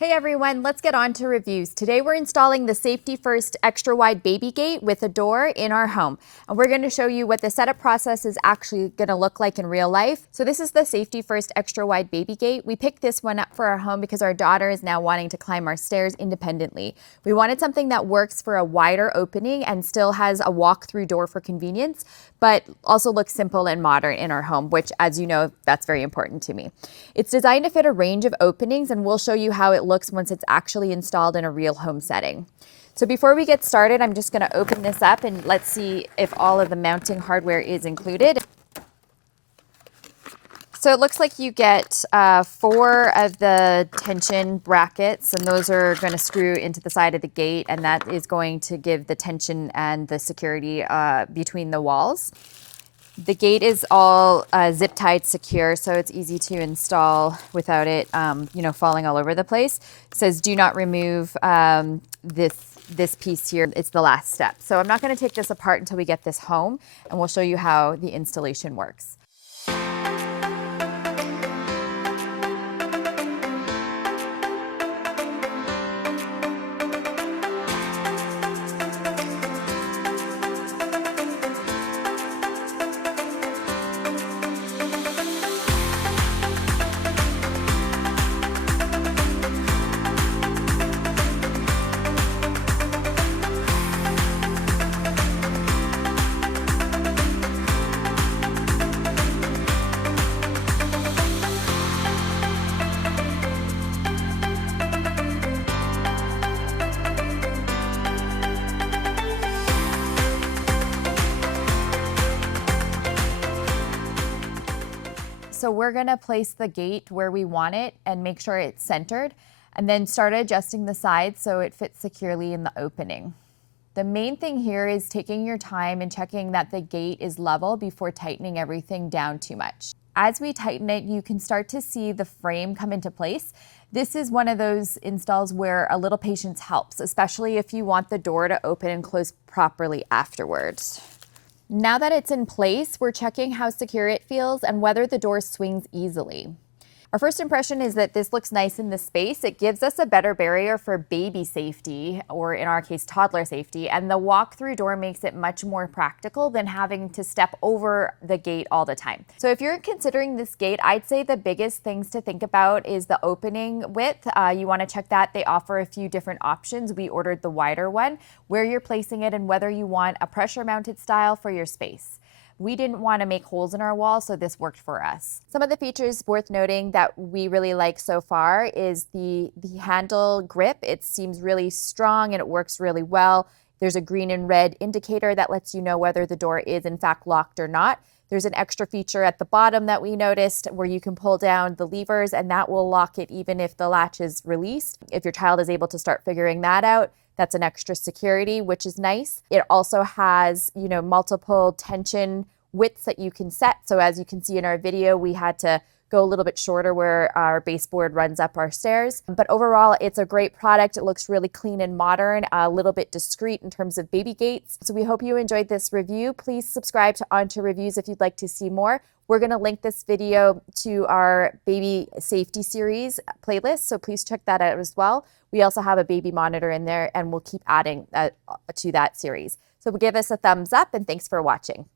Hey everyone, let's get on to reviews. Today we're installing the Safety First extra wide baby gate with a door in our home. And we're going to show you what the setup process is actually going to look like in real life. So this is the Safety First extra wide baby gate. We picked this one up for our home because our daughter is now wanting to climb our stairs independently. We wanted something that works for a wider opening and still has a walk-through door for convenience, but also looks simple and modern in our home, which, as you know, that's very important to me. It's designed to fit a range of openings, and we'll show you how it looks once it's actually installed in a real home setting. So before we get started, I'm just going to open this up and let's see if all of the mounting hardware is included. So it looks like you get 4 of the tension brackets, and those are going to screw into the side of the gate, and that is going to give the tension and the security between the walls. The gate is all zip tied secure, so it's easy to install without it falling all over the place. It says do not remove this piece here. It's the last step. So I'm not going to take this apart until we get this home, and we'll show you how the installation works. So we're going to place the gate where we want it and make sure it's centered, and then start adjusting the sides so it fits securely in the opening. The main thing here is taking your time and checking that the gate is level before tightening everything down too much. As we tighten it, you can start to see the frame come into place. This is one of those installs where a little patience helps, especially if you want the door to open and close properly afterwards. Now that it's in place, we're checking how secure it feels and whether the door swings easily. Our first impression is that this looks nice in the space. It gives us a better barrier for baby safety, or in our case, toddler safety, and the walk-through door makes it much more practical than having to step over the gate all the time. So if you're considering this gate, I'd say the biggest things to think about is the opening width. You want to check that. They offer a few different options. We ordered the wider one, where you're placing it and whether you want a pressure-mounted style for your space. We didn't want to make holes in our wall, so this worked for us. Some of the features worth noting that we really like so far is the handle grip. It seems really strong and it works really well. There's a green and red indicator that lets you know whether the door is in fact locked or not. There's an extra feature at the bottom that we noticed where you can pull down the levers and that will lock it even if the latch is released. If your child is able to start figuring that out, that's an extra security, which is nice. It also has, multiple tension widths that you can set. So as you can see in our video, we had to go a little bit shorter where our baseboard runs up our stairs. But overall, it's a great product. It looks really clean and modern, a little bit discreet in terms of baby gates. So we hope you enjoyed this review. Please subscribe to OnToReviews if you'd like to see more. We're going to link this video to our baby safety series playlist, so please check that out as well. We also have a baby monitor in there, and we'll keep adding to that series. So give us a thumbs up, and thanks for watching.